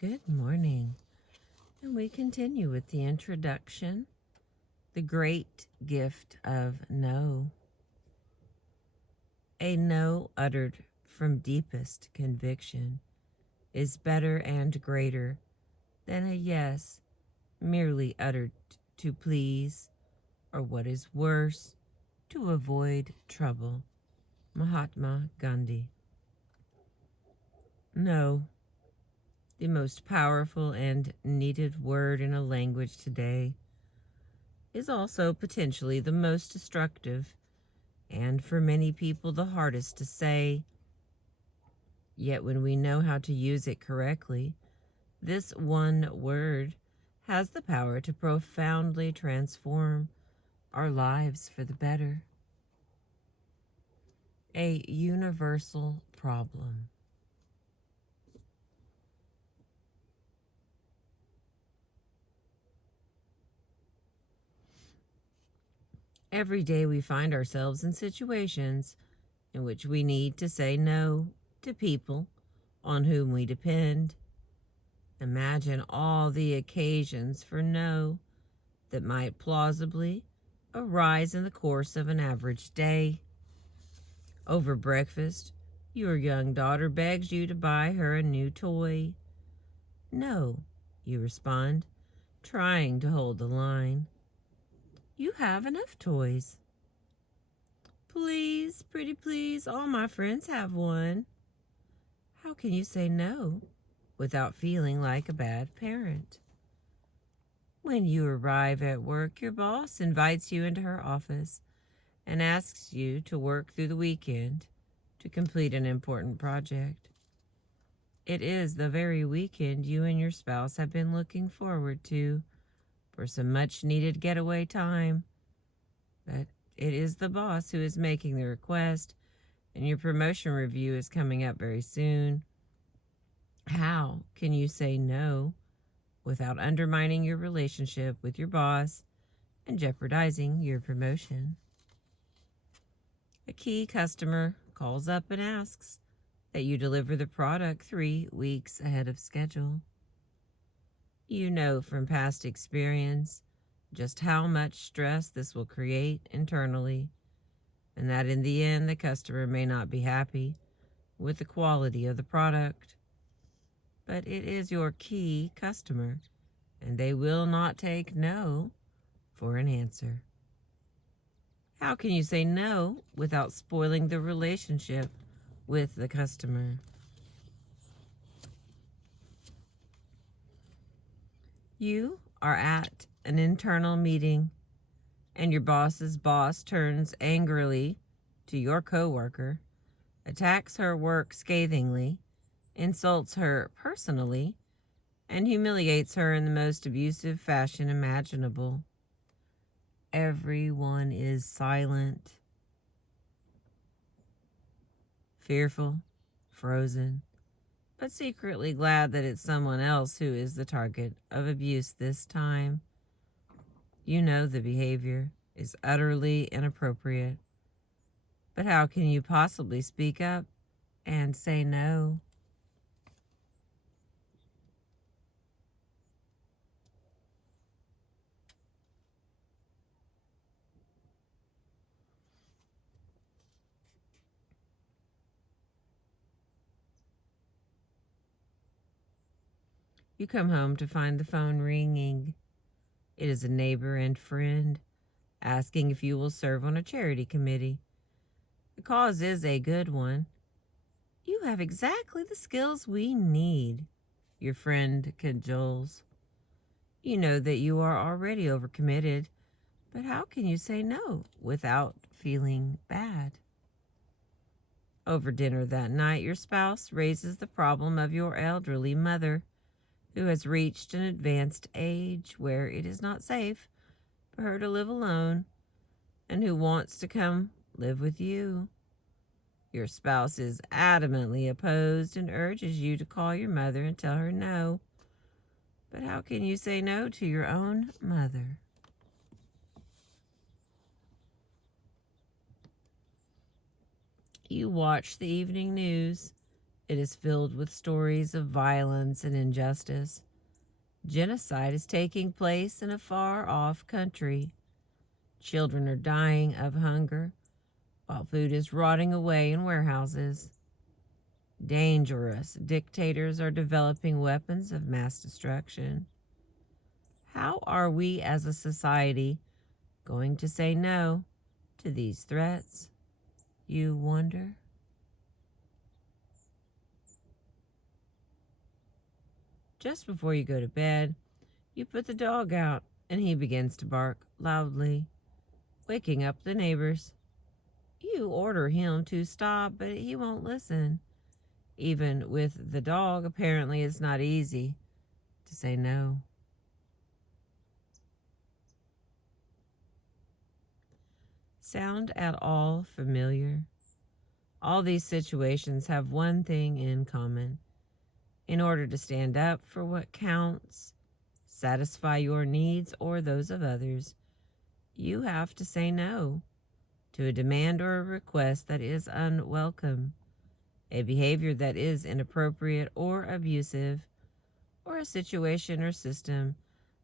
Good morning. And we continue with the introduction, the great gift of no. A no uttered from deepest conviction is better and greater than a yes merely uttered to please, or what is worse, to avoid trouble. Mahatma Gandhi. No, the most powerful and needed word in a language today, is also potentially the most destructive, and for many people the hardest to say. Yet when we know how to use it correctly, this one word has the power to profoundly transform our lives for the better. A universal problem. Every day we find ourselves in situations in which we need to say no to people on whom we depend. Imagine all the occasions for no that might plausibly arise in the course of an average day. Over breakfast, your young daughter begs you to buy her a new toy. No, you respond, trying to hold the line. You have enough toys. Please, pretty please, all my friends have one. How can you say no without feeling like a bad parent? When you arrive at work, your boss invites you into her office and asks you to work through the weekend to complete an important project. It is the very weekend you and your spouse have been looking forward to for some much-needed getaway time. But it is the boss who is making the request, and your promotion review is coming up very soon. How can you say no without undermining your relationship with your boss and jeopardizing your promotion? A key customer calls up and asks that you deliver the product 3 weeks ahead of schedule. You know from past experience just how much stress this will create internally, and that in the end the customer may not be happy with the quality of the product. But it is your key customer, and they will not take no for an answer. How can you say no without spoiling the relationship with the customer? You are at an internal meeting, and your boss's boss turns angrily to your coworker, attacks her work scathingly, insults her personally, and humiliates her in the most abusive fashion imaginable. Everyone is silent, fearful, frozen, but secretly glad that it's someone else who is the target of abuse this time. You know the behavior is utterly inappropriate, but how can you possibly speak up and say no? You come home to find the phone ringing. It is a neighbor and friend asking if you will serve on a charity committee. The cause is a good one. You have exactly the skills we need, your friend cajoles. You know that you are already overcommitted, but how can you say no without feeling bad? Over dinner that night, your spouse raises the problem of your elderly mother, who has reached an advanced age where it is not safe for her to live alone, and who wants to come live with you. Your spouse is adamantly opposed and urges you to call your mother and tell her no. But how can you say no to your own mother? You watch the evening news It is filled with stories of violence and injustice. Genocide is taking place in a far-off country. Children are dying of hunger, while food is rotting away in warehouses. Dangerous dictators are developing weapons of mass destruction. How are we as a society going to say no to these threats, you wonder? Just before you go to bed, you put the dog out and he begins to bark loudly, waking up the neighbors. You order him to stop, but he won't listen. Even with the dog, apparently it's not easy to say no. Sound at all familiar? All these situations have one thing in common. In order to stand up for what counts, satisfy your needs or those of others, you have to say no to a demand or a request that is unwelcome, a behavior that is inappropriate or abusive, or a situation or system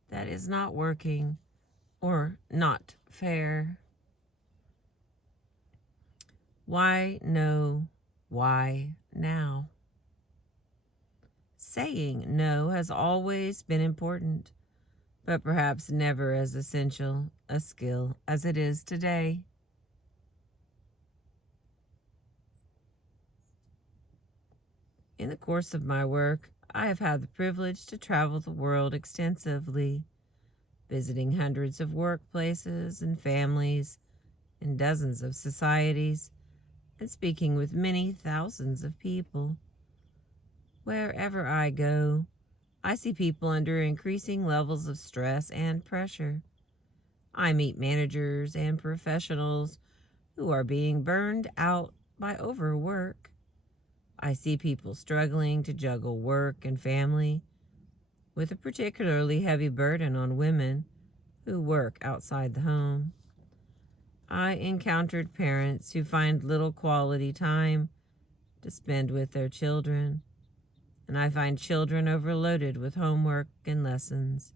that is not working or not fair. Why no? Why now? Saying no has always been important, but perhaps never as essential a skill as it is today. In the course of my work, I have had the privilege to travel the world extensively, visiting hundreds of workplaces and families in dozens of societies, and speaking with many thousands of people. Wherever I go, I see people under increasing levels of stress and pressure. I meet managers and professionals who are being burned out by overwork. I see people struggling to juggle work and family, with a particularly heavy burden on women who work outside the home. I encountered parents who find little quality time to spend with their children, and I find children overloaded with homework and lessons,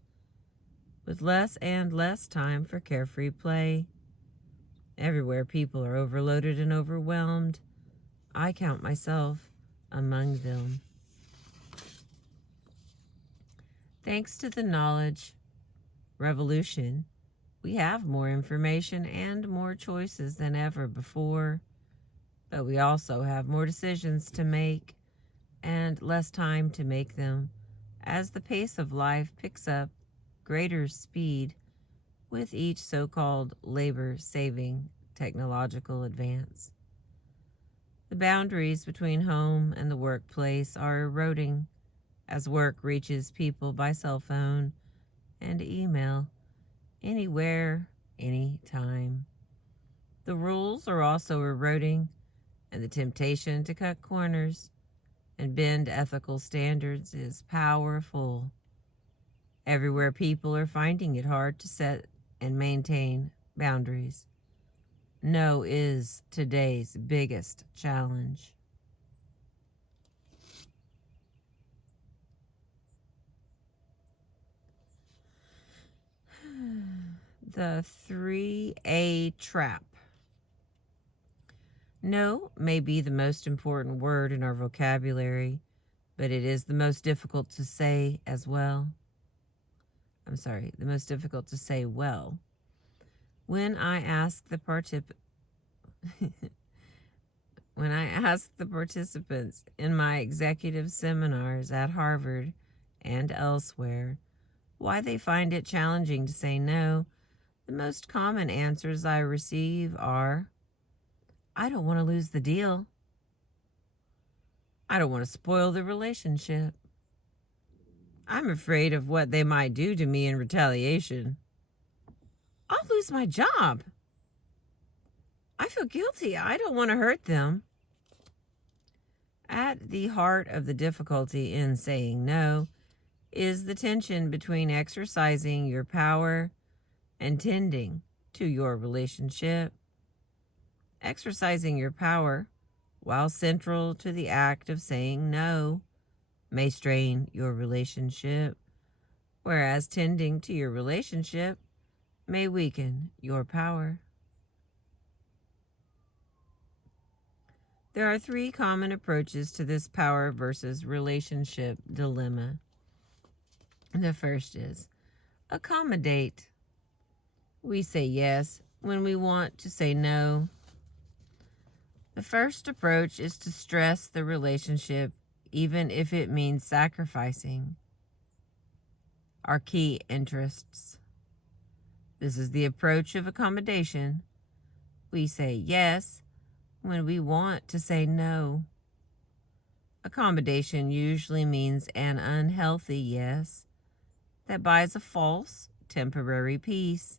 with less and less time for carefree play. Everywhere people are overloaded and overwhelmed, I count myself among them. Thanks to the knowledge revolution, we have more information and more choices than ever before, but we also have more decisions to make and less time to make them as the pace of life picks up greater speed with each so-called labor-saving technological advance. The boundaries between home and the workplace are eroding as work reaches people by cell phone and email, anywhere, anytime. The rules are also eroding, and the temptation to cut corners and bend ethical standards is powerful. Everywhere people are finding it hard to set and maintain boundaries. No is today's biggest challenge. The 3A trap. No may be the most important word in our vocabulary, but it is the most difficult to say as well. The most difficult to say well. When I ask the participants in my executive seminars at Harvard and elsewhere why they find it challenging to say no, the most common answers I receive are, I don't want to lose the deal. I don't want to spoil the relationship. I'm afraid of what they might do to me in retaliation. I'll lose my job. I feel guilty. I don't want to hurt them. At the heart of the difficulty in saying no is the tension between exercising your power and tending to your relationship. Exercising your power while central to the act of saying no, may strain your relationship, whereas tending to your relationship may weaken your power. There are 3 common approaches to this power versus relationship dilemma. The first is accommodate. We say yes when we want to say no. The first approach is to stress the relationship, even if it means sacrificing our key interests. This is the approach of accommodation. We say yes when we want to say no. Accommodation usually means an unhealthy yes that buys a false, temporary peace.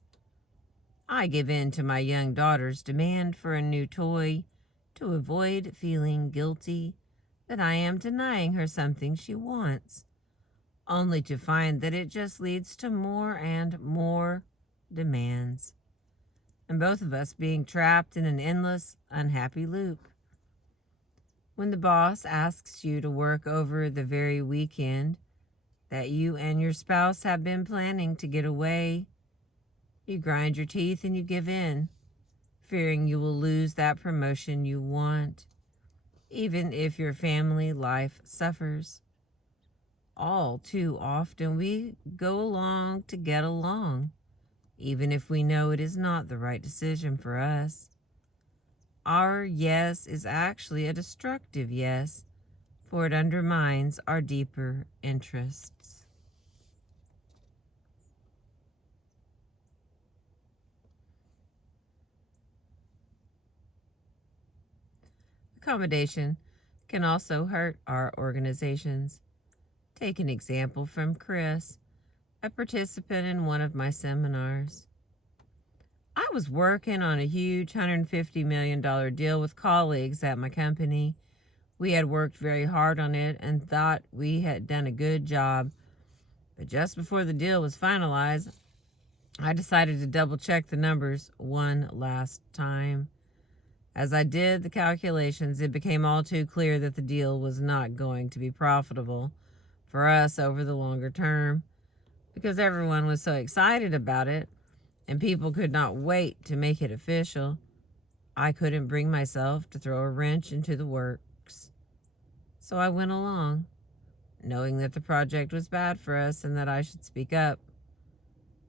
I give in to my young daughter's demand for a new toy to avoid feeling guilty that I am denying her something she wants, only to find that it just leads to more and more demands, and both of us being trapped in an endless, unhappy loop. When the boss asks you to work over the very weekend that you and your spouse have been planning to get away, you grind your teeth and you give in, fearing you will lose that promotion you want, even if your family life suffers. All too often we go along to get along, even if we know it is not the right decision for us. Our yes is actually a destructive yes, for it undermines our deeper interests. Accommodation can also hurt our organizations. Take an example from Chris, a participant in one of my seminars. I was working on a huge $150 million deal with colleagues at my company. We had worked very hard on it and thought we had done a good job. But just before the deal was finalized, I decided to double check the numbers one last time. As I did the calculations, it became all too clear that the deal was not going to be profitable for us over the longer term, because everyone was so excited about it and people could not wait to make it official. I couldn't bring myself to throw a wrench into the works. So I went along, knowing that the project was bad for us and that I should speak up.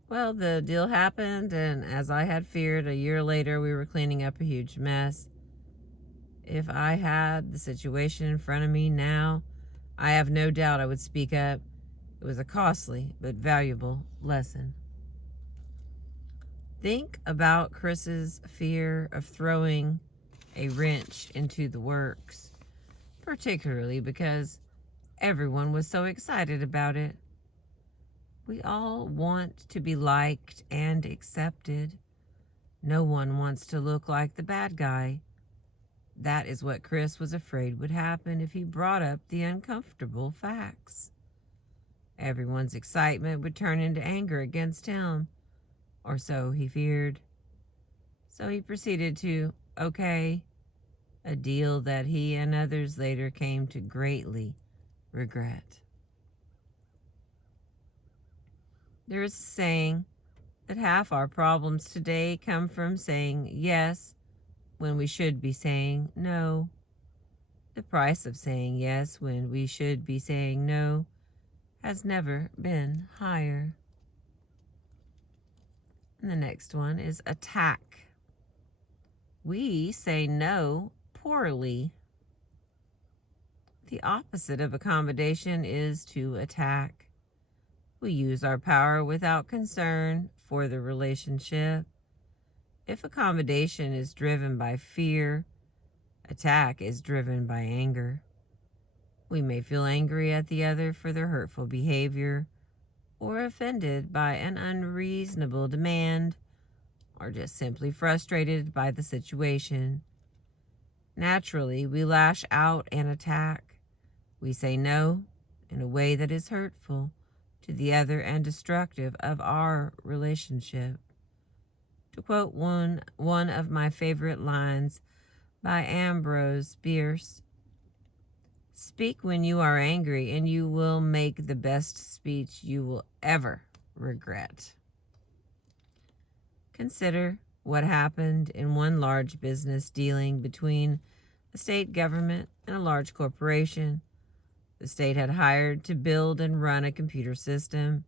Well, the deal happened, and as I had feared, a year later we were cleaning up a huge mess. If I had the situation in front of me now, I have no doubt I would speak up. It was a costly but valuable lesson. Think about Chris's fear of throwing a wrench into the works, particularly because everyone was so excited about it. We all want to be liked and accepted. No one wants to look like the bad guy. That is what Chris was afraid would happen if he brought up the uncomfortable facts. Everyone's excitement would turn into anger against him, or so he feared. So he proceeded to okay a deal that he and others later came to greatly regret. There is a saying that half our problems today come from saying yes when we should be saying no. The price of saying yes when we should be saying no has never been higher. And the next one is attack. We say no poorly. The opposite of accommodation is to attack. We use our power without concern for the relationship. If accommodation is driven by fear, attack is driven by anger. We may feel angry at the other for their hurtful behavior, or offended by an unreasonable demand, or just simply frustrated by the situation. Naturally, we lash out and attack. We say no in a way that is hurtful to the other and destructive of our relationship. To quote one of my favorite lines by Ambrose Bierce. Speak when you are angry, and you will make the best speech you will ever regret. Consider what happened in one large business dealing between a state government and a large corporation. The state had hired to build and run a computer system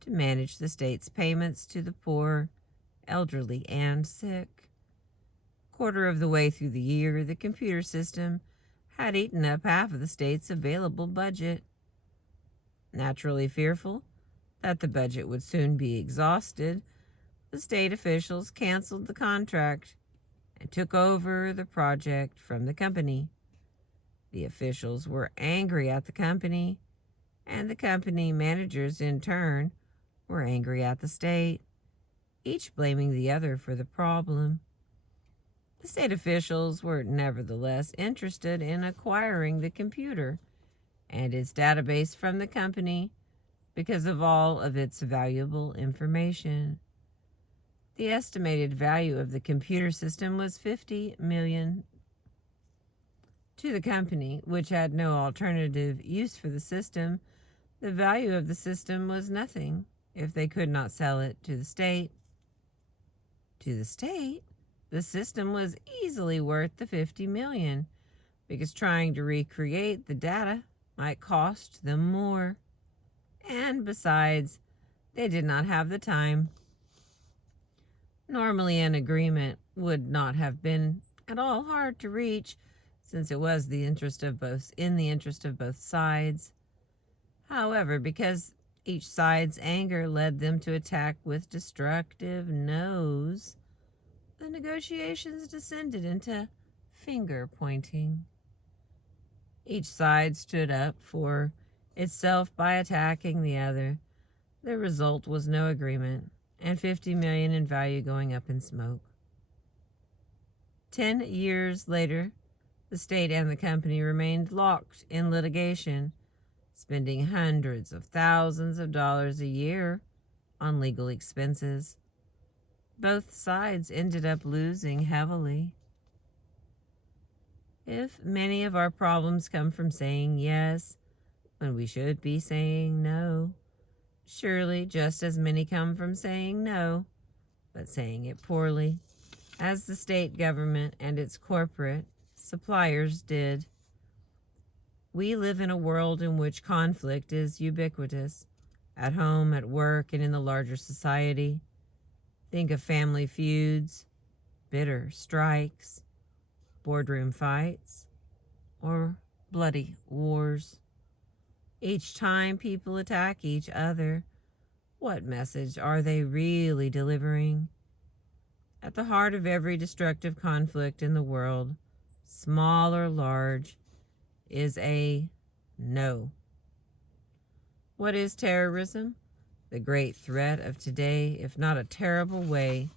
to manage the state's payments to the poor, elderly, and sick. Quarter of the way through the year, the computer system had eaten up half of the state's available budget. Naturally fearful that the budget would soon be exhausted, the state officials canceled the contract and took over the project from the company. The officials were angry at the company, and the company managers, in turn, were angry at the state, each blaming the other for the problem. The state officials were nevertheless interested in acquiring the computer and its database from the company because of all of its valuable information. The estimated value of the computer system was $50 million. To the company, which had no alternative use for the system, the value of the system was nothing if they could not sell it to the state. To the state, the system was easily worth the $50 million because trying to recreate the data might cost them more. And besides, they did not have the time. Normally, an agreement would not have been at all hard to reach, since it was in the interest of both sides. However, because each side's anger led them to attack with destructive no's, the negotiations descended into finger pointing. Each side stood up for itself by attacking the other. The result was no agreement, and $50 million in value going up in smoke. 10 years later, the state and the company remained locked in litigation, spending hundreds of thousands of dollars a year on legal expenses. Both sides ended up losing heavily. If many of our problems come from saying yes when we should be saying no, surely just as many come from saying no, but saying it poorly, as the state government and its corporate suppliers did. We live in a world in which conflict is ubiquitous, at home, at work, and in the larger society. Think of family feuds, bitter strikes, boardroom fights, or bloody wars. Each time people attack each other, what message are they really delivering? At the heart of every destructive conflict in the world, small or large, is a no. What is terrorism? The great threat of today, if not a terrible way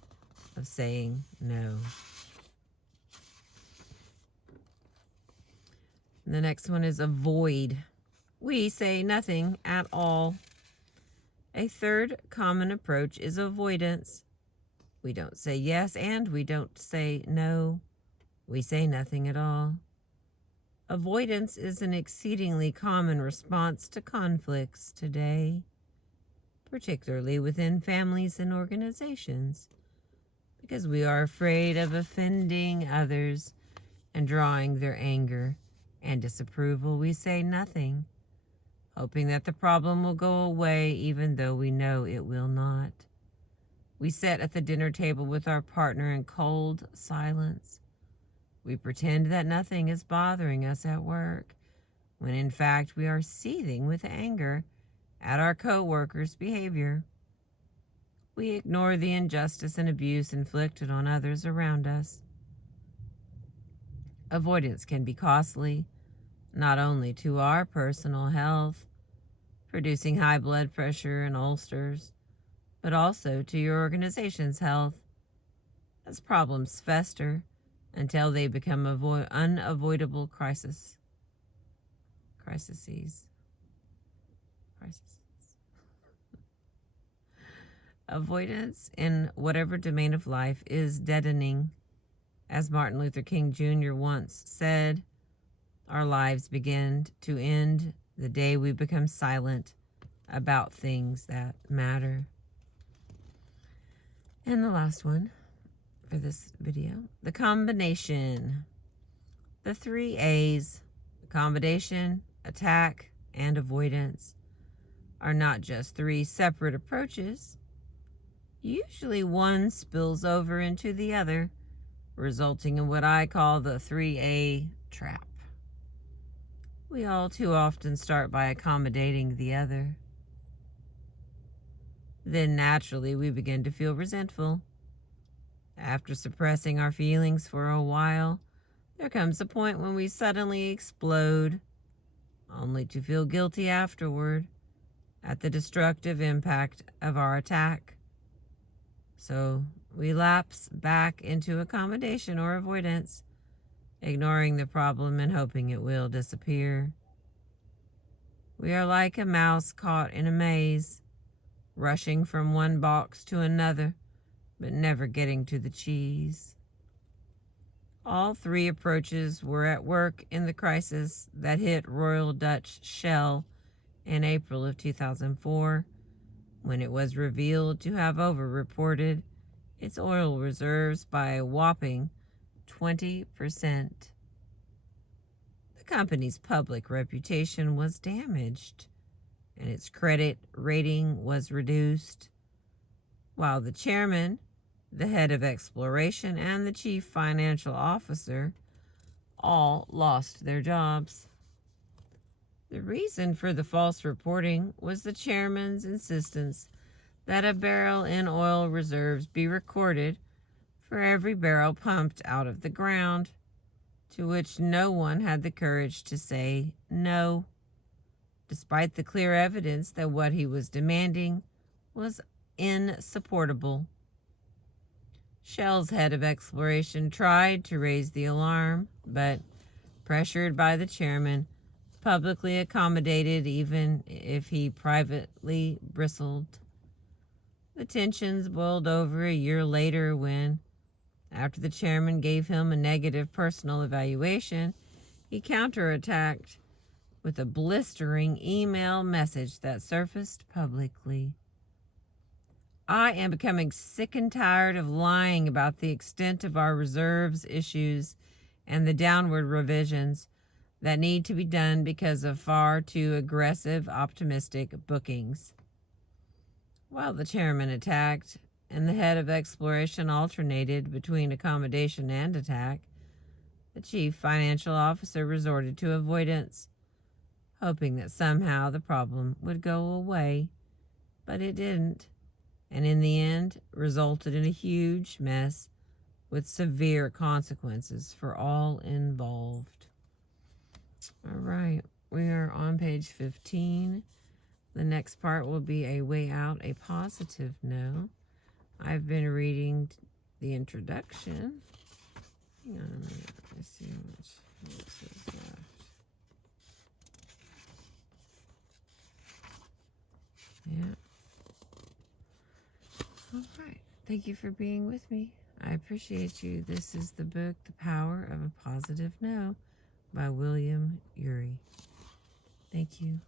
of saying no. The next one is avoid. We say nothing at all. A third common approach is avoidance. We don't say yes and we don't say no. We say nothing at all. Avoidance is an exceedingly common response to conflicts today, particularly within families and organizations, because we are afraid of offending others and drawing their anger and disapproval. We say nothing, hoping that the problem will go away even though we know it will not. We sit at the dinner table with our partner in cold silence. We pretend that nothing is bothering us at work, when in fact we are seething with anger at our co-workers' behavior. We ignore the injustice and abuse inflicted on others around us. Avoidance can be costly, not only to our personal health, producing high blood pressure and ulcers, but also to your organization's health, as problems fester until they become unavoidable crises. Avoidance in whatever domain of life is deadening As Martin Luther King Jr. once said, our lives begin to end the day we become silent about things that matter. And the last one for this video, the combination. The 3 A's, accommodation, attack, and avoidance, are not just 3 separate approaches. Usually one spills over into the other, resulting in what I call the 3A trap. We all too often start by accommodating the other. Then naturally we begin to feel resentful. After suppressing our feelings for a while, there comes a point when we suddenly explode, only to feel guilty afterward at the destructive impact of our attack. So we lapse back into accommodation or avoidance, ignoring the problem and hoping it will disappear. We are like a mouse caught in a maze, rushing from one box to another, but never getting to the cheese. All 3 approaches were at work in the crisis that hit Royal Dutch Shell in April of 2004, when it was revealed to have over-reported its oil reserves by a whopping 20%. The company's public reputation was damaged, and its credit rating was reduced, while the chairman, the head of exploration, and the chief financial officer all lost their jobs. The reason for the false reporting was the chairman's insistence that a barrel in oil reserves be recorded for every barrel pumped out of the ground, to which no one had the courage to say no, despite the clear evidence that what he was demanding was insupportable. Shell's head of exploration tried to raise the alarm, but, pressured by the chairman, publicly accommodated even if he privately bristled. The tensions boiled over a year later when, after the chairman gave him a negative personal evaluation, he counterattacked with a blistering email message that surfaced publicly. I am becoming sick and tired of lying about the extent of our reserves issues and the downward revisions that need to be done because of far too aggressive, optimistic bookings. While the chairman attacked and the head of exploration alternated between accommodation and attack, the chief financial officer resorted to avoidance, hoping that somehow the problem would go away, but it didn't, and in the end resulted in a huge mess with severe consequences for all involved. All right, we are on page 15. The next part will be a way out, a positive no. I've been reading the introduction. Hang on a minute, let me see how much this is left. Yeah. All right. Thank you for being with me. I appreciate you. This is the book, The Power of a Positive No by William Ury. Thank you.